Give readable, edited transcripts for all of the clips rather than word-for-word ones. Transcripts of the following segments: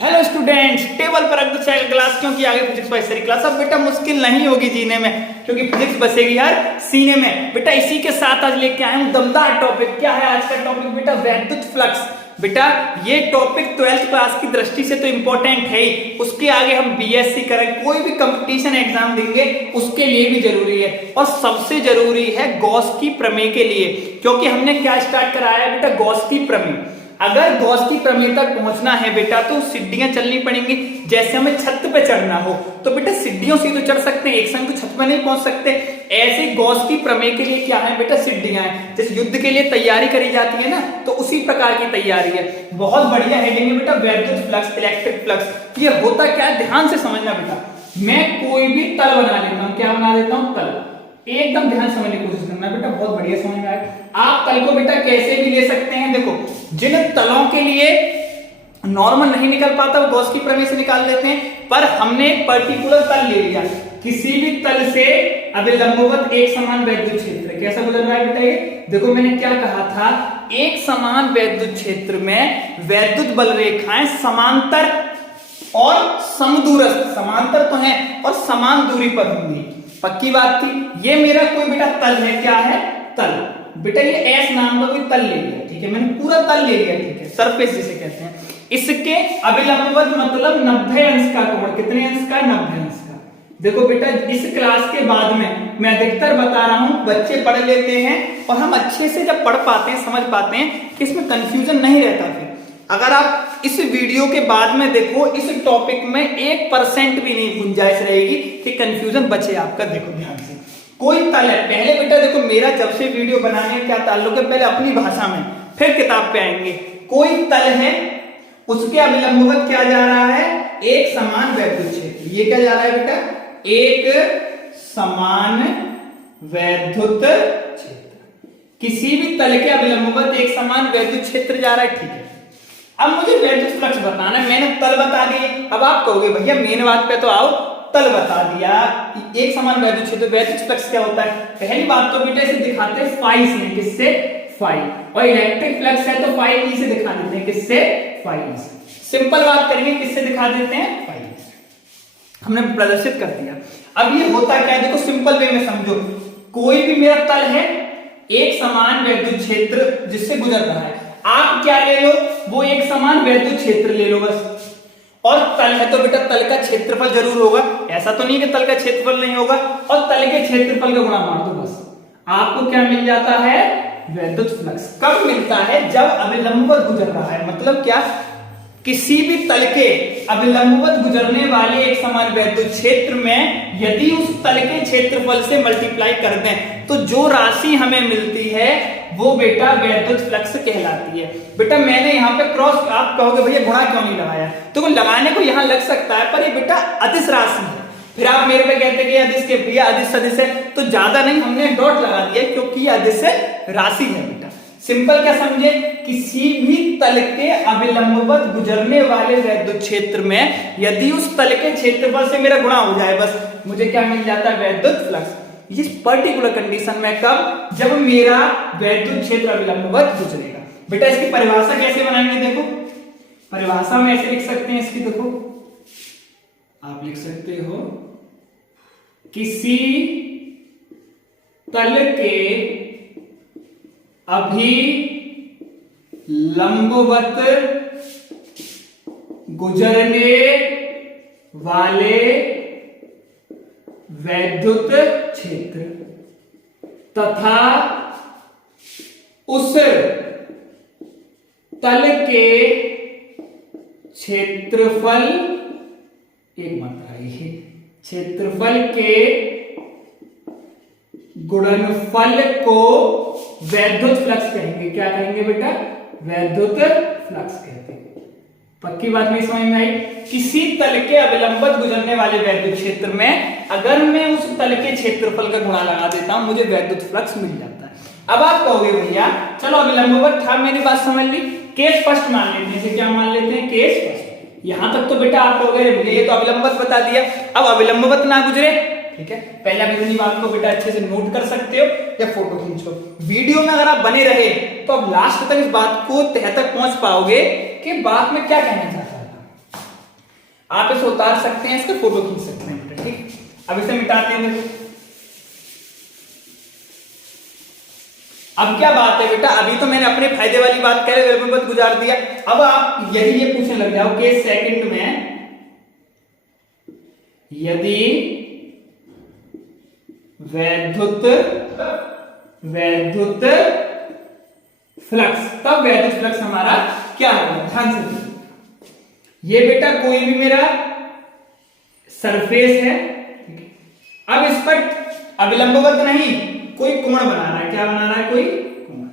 Hello students, table पर रख दो चाहे क्लास, क्योंकि आगे फिजिक्स बाई सारी क्लास। अब बेटा मुश्किल नहीं होगी जीने में, क्योंकि फिजिक्स बसेगी हर सीने में। बेटा इसी के साथ आज लेके आए हूं दमदार टॉपिक। क्या है आज का टॉपिक बेटा? वैद्युत फ्लक्स। बेटा ये टॉपिक 12th क्लास की दृष्टि से तो इंपॉर्टेंट है ही, उसके आगे हम बीएससी करें, कोई भी कंपटीशन एग्जाम देंगे उसके लिए भी जरूरी है। और सबसे जरूरी है गॉस की प्रमेय के लिए, क्योंकि हमने क्या स्टार्ट कराया है बेटा? गॉस की प्रमेय। अगर गॉस की प्रमेय तक पहुंचना है बेटा तो सीढ़ियां चलनी पड़ेंगी। जैसे हमें छत पे चढ़ना हो तो बेटा सीढ़ियों से तो चढ़ सकते हैं, एक संग तो छत पे नहीं पहुंच सकते। ऐसे गॉस की प्रमेय के लिए क्या है बेटा? सीढ़ियां हैं। जैसे युद्ध के लिए तैयारी करी जाती है ना, तो उसी प्रकार की तैयारी है। बहुत बढ़िया हेडिंग है बेटा, वैद्युत फ्लक्स, इलेक्ट्रिक फ्लक्स। ये होता क्या है ध्यान से समझना बेटा। मैं कोई भी तल बना लेता हूं, क्या बना देता हूं? तल। एकदम ध्यान समझने की कोशिश करना बेटा, बहुत बढ़िया समझ में आए। आप तल को बेटा कैसे भी ले सकते हैं। देखो, जिन तलों के लिए नॉर्मल नहीं निकल पाता वो गॉस की प्रमेय से निकाल लेते हैं, पर हमने एक पर्टिकुलर तल ले लिया। किसी भी तल से अभिलंबवत एक समान वैद्युत क्षेत्र कैसा गुजर रहा है बेटा? ये देखो, मैंने क्या कहा था, एक समान वैद्युत क्षेत्र में वैद्युत बल रेखाएं समांतर और समदूरस्थ, समांतर तो है और समान दूरी पर होंगी। पक्की बात थी। ये मेरा कोई बेटा तल है, क्या है? तल। बेटा ये एस नाम का कोई तल ले लिया, ठीक है, मैंने पूरा तल ले लिया, ठीक है, सरफेस जिसे कहते हैं। इसके अभिलंबवत मतलब 90 अंश का कोण। कितने अंश का? 90 अंश का। देखो बेटा, इस क्लास के बाद में मैं अधिकतर बता रहा हूं, बच्चे पढ़ लेते हैं और हम अच्छे से जब पढ़ पाते हैं, समझ पाते हैं कि इसमें कंफ्यूजन नहीं रहता। फिर अगर आप इस वीडियो के बाद में देखो, इस टॉपिक में 1% भी नहीं गुंजाइश रहेगी कि कंफ्यूजन बचे आपका। देखो ध्यान से, कोई तल है। पहले बेटा देखो, मेरा जब से वीडियो बनाने का क्या ताल्लुक है, पहले अपनी भाषा में फिर किताब पे आएंगे। कोई तल है, उसके अभिलंबवत क्या जा रहा है? एक समान वैद्युत क्षेत्र। ये क्या जा रहा है बेटा? एक समान वैद्युत क्षेत्र। किसी भी तल के अभिलंबवत एक समान वैद्युत क्षेत्र जा रहा है, ठीक है। अब मुझे वैद्युत फ्लक्स बताना है। मैंने तल बता दिए। अब आप कहोगे भैया मेन बात पे तो आओ, तल बता दिया, एक समान वैद्युत क्षेत्र, वैद्युत फ्लक्स क्या होता है? पहली बात तो बेटा इसे दिखाते हैं फाई से। किससे? फाई। और इलेक्ट्रिक फ्लक्स है तो फाई ई से दिखा देते हैं। किससे? फाई ई से। सिंपल बात करेंगे, किससे दिखा देते हैं? फाई ई से। हमने प्रदर्शित कर दिया। अब ये होता क्या है? देखो सिंपल वे में समझो। कोई भी मेरा तल है, एक समान वैद्युत क्षेत्र जिससे गुजर रहा है। आप क्या ले लो? वो एक समान वैद्युत क्षेत्र ले लो बस। और तल है तो बेटा तल का क्षेत्रफल जरूर होगा, ऐसा तो नहीं कि तल का क्षेत्रफल नहीं होगा। और तल के क्षेत्रफल का गुणा मार दो बस, आपको क्या मिल जाता है? वैद्युत फ्लक्स। कब मिलता है? जब अभिलंबवत गुजर रहा है। मतलब क्या? किसी भी तल के अभिलंबवत गुजरने वाले एक समान वैद्युत क्षेत्र में यदि उस तल के क्षेत्रफल से मल्टीप्लाई कर दें तो जो राशि हमें मिलती है वो बेटा वैद्युत फ्लक्स कहलाती है। बेटा मैंने यहाँ पे क्रॉस, आप कहोगे भैया गुणा क्यों नहीं लगाया? तो लगाने को यहाँ लग सकता है, पर ये बेटा अदिश राशि है। फिर आप मेरे पे कहते हैं कि अदिश के भैया अदिश सदिश है, तो ज्यादा नहीं, हमने डॉट लगा दिया क्योंकि अदिश राशि है बेटा। सिंपल क्या समझे? किसी भी तल के अभिलंबवत गुजरने वाले वैद्युत क्षेत्र में यदि उस तल के क्षेत्रफल से मेरा गुणा हो जाए बस, मुझे क्या मिल जाता है? वैद्युत फ्लक्स। इस पर्टिकुलर कंडीशन में कब? जब मेरा वैद्युत क्षेत्र अभिलंबवत गुजरेगा। बेटा इसकी परिभाषा कैसे बनाएंगे? देखो परिभाषा में ऐसे लिख सकते हैं इसकी। देखो आप लिख सकते हो, किसी तल के अभिलंबवत गुजरने वाले वैद्युत क्षेत्र तथा उस तल के क्षेत्रफल, एक मात्रा है, क्षेत्रफल के गुणनफल को वैद्युत फ्लक्स कहेंगे। क्या कहेंगे बेटा? वैद्युत फ्लक्स कहते हैं। पक्की बात नहीं समझ में आई? किसी तल के अभिलंबवत गुजरने वाले वैद्युत क्षेत्र में अगर मैं उस तल के क्षेत्रफल का गुणा लगा देता हूं, मुझे वैद्युत फ्लक्स मिल जाता है। अब आप कहोगे भैया चलो अभिलंबवत था, मेरी बात समझ ली, केस फर्स्ट मान लेते हैं। क्या मान लेते हैं? Case first. यहां तक तो बेटा आप कहोगे ये तो अभिलंबवत बता दिया, अब अभिलंबवत ना गुजरे, ठीक है। पहले आप इतनी बात को बेटा अच्छे से नोट कर सकते हो या फोटो खींचो। वीडियो में अगर आप बने रहे तो अब लास्ट तक इस बात को तह तक पहुंच पाओगे कि बात में क्या कहना चाहता था। आप इसे उतार सकते हैं, इसका फोटो खींच सकते हैं बेटा, ठीक। अब इसे मिटाते हैं देखो। अब क्या बात है बेटा, अभी तो मैंने अपने फायदे वाली बात कह रहे गुजार दिया। अब आप यदि ये पूछने लग जाओ कि सेकंड में यदि वैद्युत फ्लक्स, तब वैद्युत फ्लक्स हमारा क्या होगा, ध्यान से। ये बेटा कोई भी मेरा सरफेस है, अब इस पर अविलंबवत नहीं, कोई कोण बना रहा है। क्या बना रहा है, कोई कोण।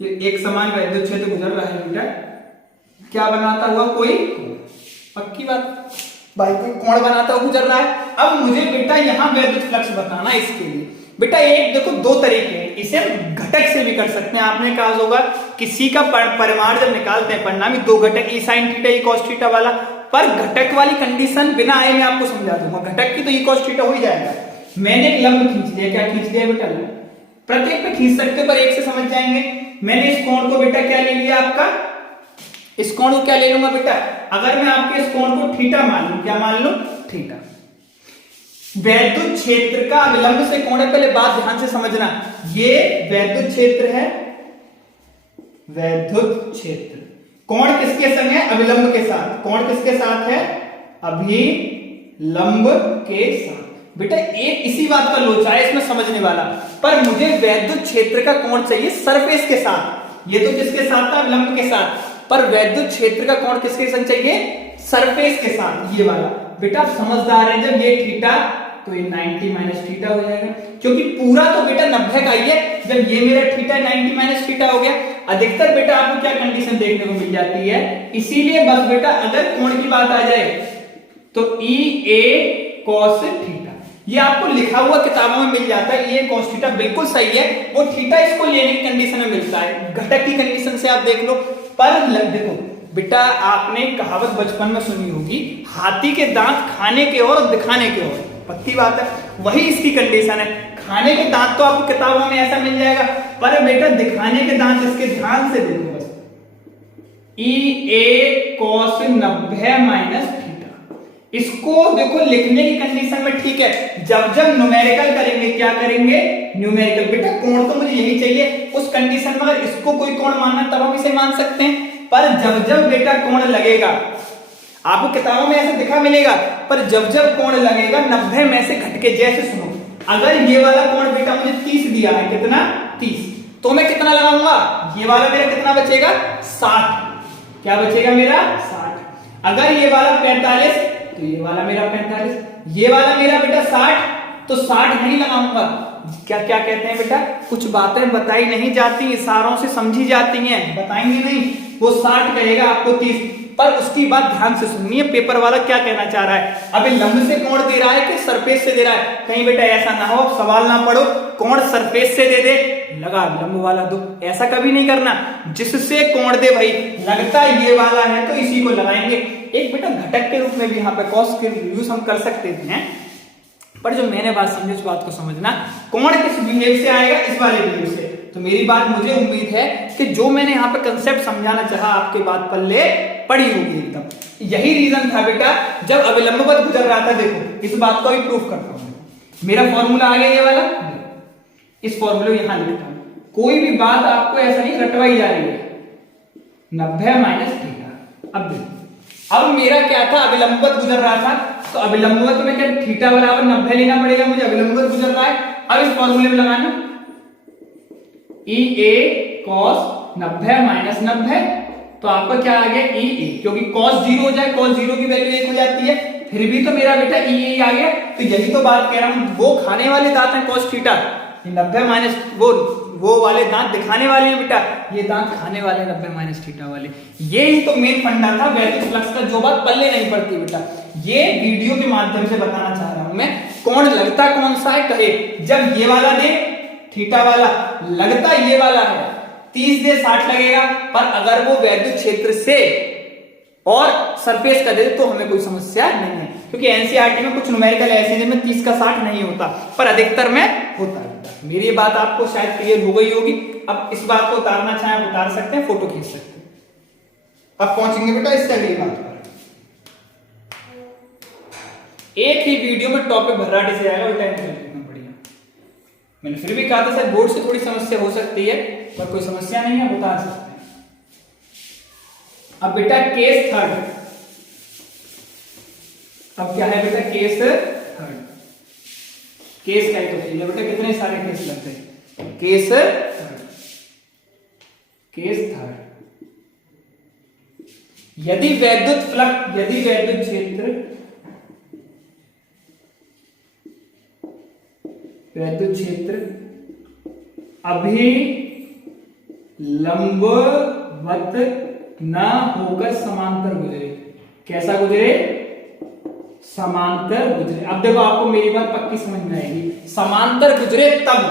ये एक समान वैद्युत क्षेत्र गुजर रहा है बेटा, क्या बनाता हुआ, कोई कोण। पक्की बात भाई, कोई कोण बनाता हुआ गुजर रहा है। अब मुझे बेटा यहां वैद्युत फ्लक्स बताना, इसके लिए बेटा एक देखो दो तरीके हैं, इसे घटक से भी कर सकते हैं। आपने कहा होगा किसी का परिमाण जब निकालते हैं परिणामी दो घटक, E sine theta E cos theta वाला, पर घटक वाली कंडीशन बिना आए मैं आपको समझा दूंगा। घटक की तो ई कॉस थीटा हो ही जाएगा। मैंने एक लंब खींच लिया, क्या खींच लिया बेटा, प्रत्येक पे खींच सकते हो पर एक से समझ जाएंगे। मैंने इस कोण को बेटा क्या ले लिया, आपका इस कोण को क्या ले लूंगा बेटा, अगर मैं आपके इस कोण को थीटा मान लूं, क्या मान लूं, थीटा। वैद्युत क्षेत्र का अविलंब से कोण है, पहले बात ध्यान से समझना, ये वैद्युत क्षेत्र है, वैद्युत क्षेत्र। कोण किसके संग है, अविलंब के साथ। कोण किसके साथ है, अभिलंब के साथ। बेटा एक इसी बात का लोचा है इसमें समझने वाला, पर मुझे वैद्युत क्षेत्र का कोण चाहिए सरफेस के साथ। ये तो किसके साथ था, अविलंब के साथ, पर वैद्युत क्षेत्र का कोण किसके संग चाहिए, सरफेस के साथ, ये वाला। बेटा आप समझदार है, जब ये थीटा तो ये 90 माइनस थीटा हो जाएगा, क्योंकि पूरा तो बेटा 90 का ही है। जब ये मेरा थीटा 90 माइनस थीटा हो गया, अधिकतर बेटा आपको क्या कंडीशन देखने को मिल जाती है, इसीलिए बस बेटा अगर कोण की बात आ जाए तो ई ए कॉस थीटा, ये आपको लिखा हुआ किताबों में मिल जाता है। ये कॉस थीटा बिल्कुल सही है, वो थीटा इसको लेने की कंडीशन में मिलता है, घटक की कंडीशन से आप देख लो। पर देखो बेटा आपने कहावत बचपन में सुनी होगी, हाथी के दांत खाने के और दिखाने के और, पक्की बात है, वही इसकी कंडीशन है। खाने के दांत तो आपको किताबों में ऐसा मिल जाएगा, पर बेटा दिखाने के दांत इसके ध्यान से देखो बस, ई ए कॉस 90 माइनस थीटा। इसको देखो लिखने की कंडीशन में ठीक है, जब जब न्यूमेरिकल करेंगे, क्या करेंगे, न्यूमेरिकल। बेटा कोण तो मुझे यही चाहिए, उस कंडीशन में अगर इसको कोई कोण मानना तब हम इसे मान सकते हैं, पर जब जब बेटा कोण लगेगा, आपको किताबों में ऐसे दिखा मिलेगा, पर जब जब कोण लगेगा 90 में से घट के, जैसे सुनो, अगर ये वाला कोण बेटा मुझे 30 दिया है, कितना 30, तो मैं कितना लगाऊंगा, ये वाला मेरा कितना बचेगा 60, क्या बचेगा मेरा 60। अगर ये वाला 45 तो ये वाला मेरा 45, ये वाला मेरा बेटा 60, तो 60 नहीं लगाऊंगा। क्या क्या कहते हैं बेटा, कुछ बातें बताई नहीं जाती, इशारों से समझी जाती हैं, बताएंगे नहीं, वो 60 कहेगा आपको 30, पर उसकी बात ध्यान से सुननी है, पेपर वाला क्या कहना चाह रहा है, अभी लंब से कोण दे रहा है कि सरफेस से दे रहा है। कहीं बेटा ऐसा ना हो सवाल ना पढ़ो कोण सरफेस से दे दे, लगा लंब वाला दो, ऐसा कभी नहीं करना। जिससे कोण दे भाई, लगता ये वाला है तो इसी को लगाएंगे। एक बेटा घटक के रूप में भी यहाँ पे कॉस के यूज हम कर सकते हैं, पर जो मैंने बात समझी उस बात को समझना, कोण किस बिहेव से आएगा, इस वाले बिहेव से। तो मेरी बात, मुझे उम्मीद है कि जो मैंने यहाँ पे कंसेप्ट समझाना चाहा आपके बात पल्ले पड़ी होगी एकदम। यही रीजन था बेटा, जब अविलंबवत गुजर रहा था, देखो इस बात को भी प्रूफ करता हूं। मेरा फॉर्मूला आ गया ये वाला, इस फॉर्मूले को यहां लिखता हूं, कोई भी बात आपको ऐसा नहीं रटवाई जा रही है, 90 माइनस थीटा। अब देखो, अब मेरा क्या था, अविलंबवत गुजर रहा था, तो अविलंबवत में क्या थीटा बराबर 90 लेना पड़ेगा मुझे, अविलंबवत गुजर रहा है। अब इस फॉर्मूले में लगाना ई ए कॉस 90 माइनस 90, तो आपका क्या आ गया ई ए, क्योंकि कॉस 0 हो जाए, कॉस 0 की वैल्यू 1 हो जाती है, फिर भी तो मेरा बेटा ई ए आ गया। तो यही तो बात कह रहा हूं, वो खाने वाले दांत हैं कॉस थीटा, 90 माइनस वो वाले दांत दिखाने वाले हैं बेटा, ये दांत खाने वाले 90 माइनस थीटा वाले। ये ही तो मेन फंडा था वैद्युत फ्लक्स का, जो बात पल्ले नहीं पड़ती बेटा, ये वीडियो के माध्यम से बताना चाह रहा हूं मैं। कोण लगता कौन सा है कहे, जब ये वाला दे थीटा वाला, लगता ये वाला है 30 दे 60 लगेगा, पर अगर वो वैद्युत क्षेत्र से और सरफेस का दे तो हमें कोई समस्या नहीं है, क्योंकि एनसीईआरटी में कुछ न्यूमेरिकल ऐसे जिनमें 30 का 60 नहीं होता, पर अधिकतर में होता है। मेरी ये बात आपको शायद क्लियर हो गई होगी। अब इस बात को उतारना चाहे उतार सकते हैं, फोटो खींच सकते हैं। अब पहुंचेंगे बेटा इससे अगली बात पर। एक ही वीडियो में टॉपिक भर्राटे से आएगा, उल्टा लिखना पड़ेगा। मैंने फिर भी कहा था सर बोर्ड से थोड़ी समस्या हो सकती है, पर कोई समस्या नहीं है, बता सकते हैं। अब बेटा केस थर्ड, अब क्या है बेटा केस थर्ड। केस क्या तो चीज है बेटा, कितने सारे केस लगते हैं। केस थर्ड, केस थर्ड, यदि वैद्युत फ्लक्स, यदि वैद्युत क्षेत्र, वैद्युत क्षेत्र अभी लंबवत न होकर समांतर गुजरे। कैसा गुजरे? समांतर गुजरे। अब देखो आपको मेरी बात पक्की समझ में आएगी, समांतर गुजरे तब।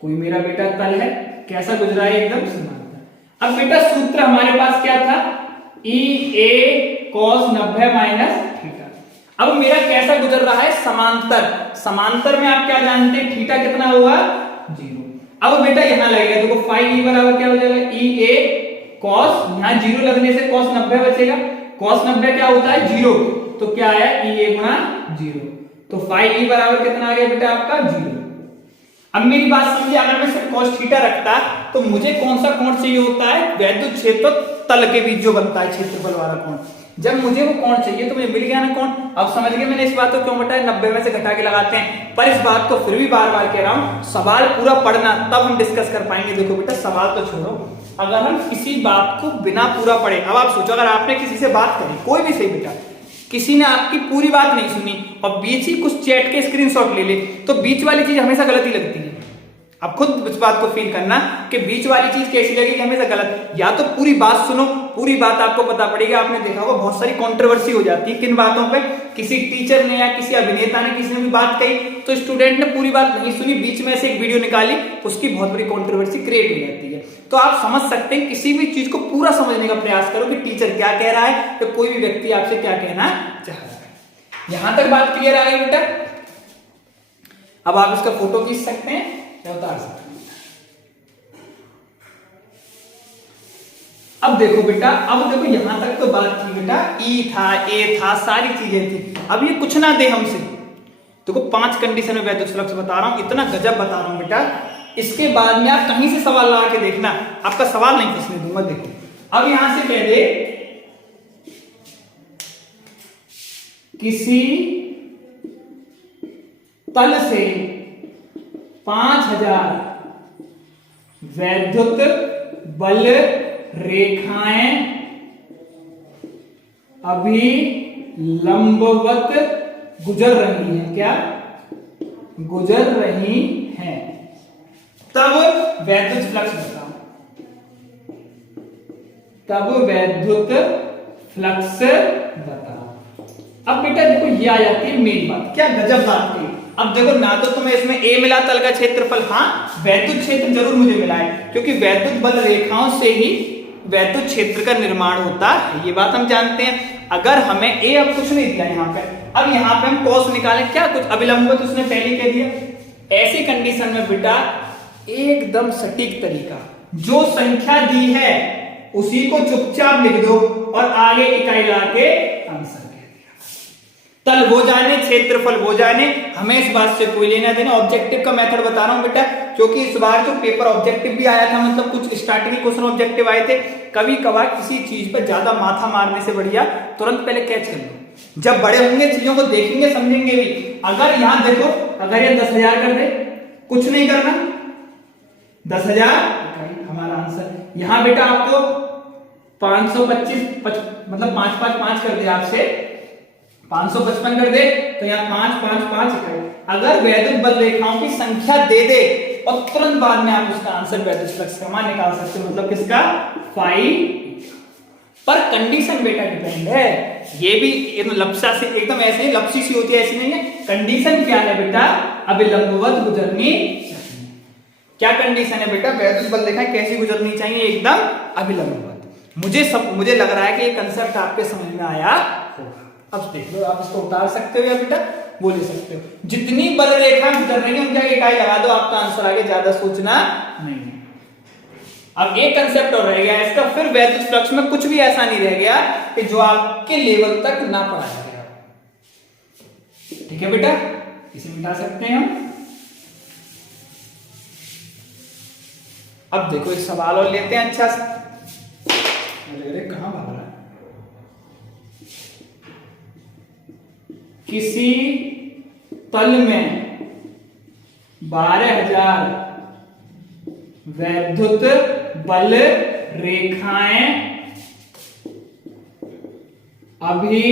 कोई मेरा बेटा तल है, कैसा गुजरा है? एकदम समांतर। अब बेटा सूत्र हमारे पास क्या था? ई ए कॉस 90 माइनस थीटा। अब मेरा कैसा गुजर रहा है? समांतर। समांतर में आप क्या जानते हैं? थीटा कितना होगा? 0। अब बेटा यहां लगेगा, देखो फाइव ई बराबर क्या हो जाएगा? ई ए कॉस, यहां 0 लगने से कॉस 90 बचेगा। कॉस 90 क्या होता है? 0। तो क्या आया? ई ए गुणा 0। तो फाइव ई बराबर कितना आ गया बेटा आपका? 0। अब मेरी बात समझिए, अगर मैं सिर्फ cos थीटा रखता तो मुझे कौन सा कोण चाहिए होता है? वैद्युत क्षेत्र तल के बीच जो बनता है क्षेत्रफल वाला कोण। जब मुझे वो कोण चाहिए तो मुझे मिल गया ना कोण। अब समझ गए मैंने इस बात को क्यों बताया? 90 में से घटा के लगाते हैं। पर इस बात को फिर भी बार बार कह रहा हूं, सवाल पूरा पढ़ना, तब हम डिस्कस कर पाएंगे। देखो बेटा सवाल तो छोड़ो, अगर हम किसी बात को बिना पूरा पढ़े, अब आप सोचो अगर आपने किसी से बात करी, कोई भी सही बेटा, किसी ने आपकी पूरी बात नहीं सुनी और बीच ही कुछ चैट के स्क्रीनशॉट ले ले, तो बीच वाली चीज हमेशा गलत ही लगती है। अब खुद इस बात को फील करना कि बीच वाली चीज कैसी लगेगी, हमेशा गलत। या तो पूरी बात सुनो, पूरी बात आपको पता पड़ेगी। आपने देखा होगा बहुत सारी कंट्रोवर्सी हो जाती है किन बातों पे? किसी टीचर ने या किसी अभिनेता ने, किसी ने भी बात कही तो स्टूडेंट ने पूरी बात नहीं सुनी, बीच में से एक वीडियो निकाली, उसकी बहुत बड़ी कंट्रोवर्सी क्रिएट हो जाती है। तो आप समझ सकते हैं, किसी भी चीज को पूरा समझने का प्रयास करो कि टीचर क्या कह रहा है, तो कोई भी व्यक्ति आपसे क्या कहना चाह रहा है। यहां तक बात क्लियर आ गई बेटा? अब आप इसका फोटो खींच सकते हैं, उतार सकते हैं। अब देखो बेटा, अब देखो यहां तक तो बात थी बेटा, ई था, ए था, सारी चीजें थी। अब ये कुछ ना दे हमसे, देखो 5 कंडीशन में वैद्युत फ्लक्स बता रहा हूं, इतना गजब बता रहा हूं बेटा। इसके बाद में आप कहीं से सवाल लगा के देखना, आपका सवाल नहीं फंसने दूंगा। देखो अब यहां से कह दे किसी तल से 5000 वैद्युत बल रेखाएं अभी लंबवत गुजर रही हैं। क्या गुजर रही हैं? तब वैद्युत फ्लक्स बताओ, तब वैद्युत फ्लक्स बताओ। अब बेटा देखो ये आ जाती है मेरी बात, क्या गजब बात कही। अब देखो ना तो तुम्हें इसमें ए मिला तल का क्षेत्रफल, हाँ वैद्युत क्षेत्र जरूर मुझे मिला है, क्योंकि वैद्युत बल रेखाओं से ही वैद्युत क्षेत्र का निर्माण होता है, ये बात हम जानते हैं। अगर हमें ए अब कुछ नहीं दिया यहाँ पे, अब यहाँ पे हम कॉस निकालें, क्या कुछ अभिलंबित उसने पहले कह दिया। ऐसी कंडीशन में बेटा एकदम सटीक तरीका, जो संख्या दी है उसी को चुपचाप लिख दो और आगे इकाई लाके आंसर कह दिया। तल वो जाने, क्षेत्रफल वो जाने, हमें इस बात से कोई लेना देना। ऑब्जेक्टिव का मेथड बता रहा हूं बेटा, क्योंकि इस बार जो पेपर ऑब्जेक्टिव भी आया था, मतलब कुछ स्टार्टिंग क्वेश्चन ऑब्जेक्टिव आए थे। कभी कभार किसी चीज पर ज्यादा माथा मारने से बढ़िया तुरंत पहले कैच कर लो, जब बड़े होंगे चीजों को देखेंगे समझेंगे भी। अगर यहां देखो, अगर ये 10,000 कर दे, कुछ नहीं करना, 10,000 हमारा आंसर। यहां बेटा आपको 525 मतलब 555 कर दे, आपसे 555 कर दे, तो यहाँ 5 5 5 इकाई। अगर वैद्युत बल रेखाओं की संख्या दे दे और तुरंत बाद में आप उसका आंसर वैद्युत फ्लक्स का मान निकाल सकते हो, मतलब किसका? 5। पर कंडीशन बेटा डिपेंड है, ये भी लपसा से एकदम ऐसे ही लपसी सी होती है, ऐसी नहीं है। कंडीशन क्या है बेटा? अभिलंबवत गुजरनी चाहिए। क्या कंडीशन है बेटा? वैद्युत बल रेखाएं कैसी गुजरनी चाहिए? एकदम अभिलंबवत। मुझे लग रहा है कि ये कंसेप्ट आपके समझ में आया होगा। अब देख लो, आप इसको उतार सकते हो या बेटा वो ले सकते हो। जितनी बल रेखा गुजर रही है उनका इकाई लगा दो, आपका आंसर आगे, ज्यादा सोचना नहीं है। अब एक कंसेप्ट और रह गया इसका, फिर वैद्युत फ्लक्स में कुछ भी ऐसा नहीं रह गया कि जो आपके लेवल तक ना पढ़ाया गया। ठीक है बेटा, इसे मिटा सकते हैं हम। अब देखो एक सवाल और लेते हैं अच्छा सा। अरे कहां भाग रहा है? किसी तल में 12,000 वैद्युत बल रेखाएं अभी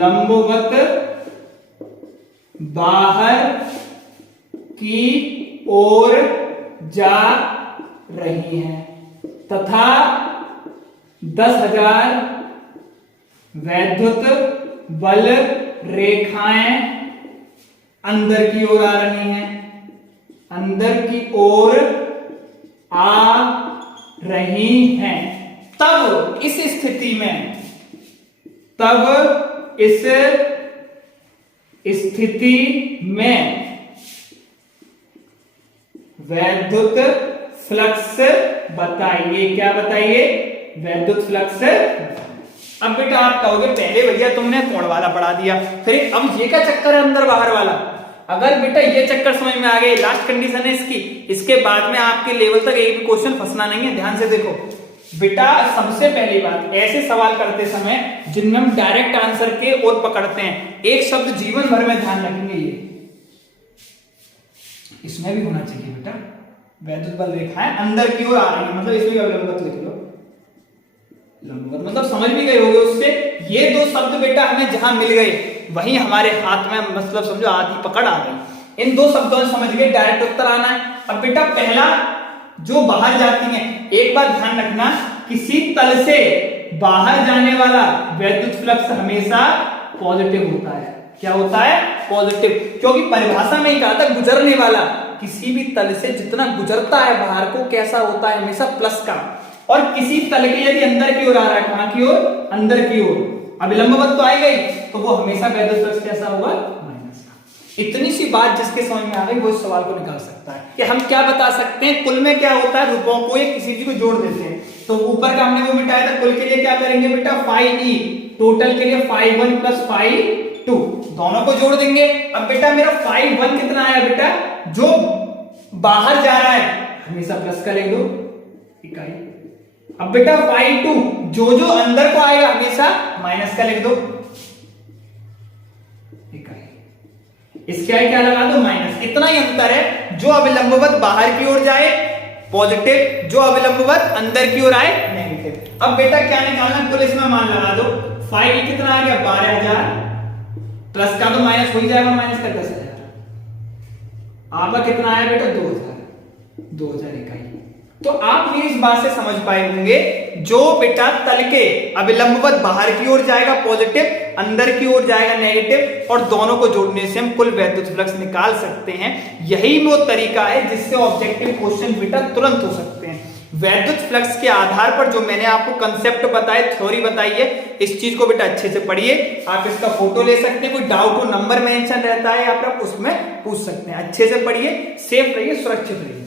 लंबवत बाहर की ओर जा रही हैं तथा 10,000 वैद्युत बल रेखाएं अंदर की ओर आ रही हैं, अंदर की ओर आ रही हैं। तब इस स्थिति में, तब इस स्थिति में वैद्युत फ्लक्स बताइए। क्या बताइए? वैद्युत फ्लक्स। अब बेटा आप कहोगे पहले भैया तुमने कोण वाला पढ़ा दिया, फिर अब ये क्या चक्कर है अंदर बाहर वाला? अगर बेटा ये चक्कर समझ में आ गए, लास्ट कंडीशन है इसकी, इसके बाद में आपके लेवल तक एक भी क्वेश्चन फंसना नहीं है। ध्यान से देखो बेटा, सबसे पहली बात, ऐसे सवाल करते समय जिनमें हम डायरेक्ट आंसर के ओर पकड़ते हैं, एक शब्द जीवन भर में ध्यान रखेंगे, ये इसमें भी होना चाहिए बेटा, वैद्युत बल रेखाएं अंदर की ओर आ रही है, मतलब इसमें भी लंबवत लिख लो। लंबवत मतलब समझ भी गए होगे उससे। ये दो शब्द बेटा हमें जहां मिल गए वहीं हमारे हाथ में, मतलब समझो आधी पकड़ आ गई। इन दो शब्दों से समझ गए, डायरेक्ट उत्तर आना है। अब बेटा पहला जो बाहर जाती है, एक बात ध्यान रखना, किसी तल से बाहर जाने वाला वैद्युत फ्लक्स हमेशा पॉजिटिव होता है। क्या होता है? पॉजिटिव, क्योंकि परिभाषा में ही कहा था गुजरने वाला, किसी भी तल से जितना गुजरता है बाहर को कैसा होता है? हमेशा प्लस का। और किसी तल के यदि अंदर की ओर आ रहा है, कहां की ओर? अंदर की ओर, अब लंबवत तो आई गई, तो वो हमेशा वैद्युत फ्लक्स कैसा होगा? माइनस का। इतनी सी बात जिसके समझ में आ गई वो इस सवाल को निकाल सकता है। कि हम क्या बता सकते हैं, कुल में क्या होता है, रूपों को एक किसी चीज को जोड़ देते हैं। तो ऊपर का हमने वो मिटाया था, कुल के लिए क्या करेंगे बेटा? फाई ई, टोटल के लिए फाई 1 प्लस फाई 2, दोनों को जोड़ देंगे। अब बेटा मेरा फाई 1 कितना आया बेटा? जो बाहर जा रहा है हमेशा प्लस का लिख दो, इकाई। अब बेटा फाई 2 जो जो अंदर को आएगा हमेशा माइनस का लिख दो, इकाई। इसके आगे क्या लगा दो? माइनस। इतना ही अंतर है, जो अभिलंबवत बाहर की ओर जाए पॉजिटिव, जो अभिलंबवत अंदर की ओर आए नेगेटिव। अब बेटा क्या निकालना? कुल इसमें मान लगा दो, फाई कितना आ गया? 12,000, प्लस का तो माइनस हो ही जाएगा, माइनस का 10,000। आपका कितना आया बेटा? 2,000 इकाई। तो आप मेरी इस बात से समझ पाए होंगे, जो बेटा तल के अभिलंबवत बाहर की ओर जाएगा पॉजिटिव, अंदर की ओर जाएगा नेगेटिव, और दोनों को जोड़ने से हम कुल वैद्युत फ्लक्स निकाल सकते हैं। यही वो तरीका है जिससे ऑब्जेक्टिव क्वेश्चन बेटा तुरंत हो सकते हैं। वैद्युत फ्लक्स के आधार पर जो मैंने आपको कंसेप्ट बताए, थ्योरी बताई है, इस चीज को बेटा अच्छे से पढ़िए। आप इसका फोटो ले सकते हैं, कोई डाउट हो नंबर मेंशन रहता है, आप उसमें पूछ सकते हैं। अच्छे से पढ़िए, सेफ रहिए, सुरक्षित रहिए।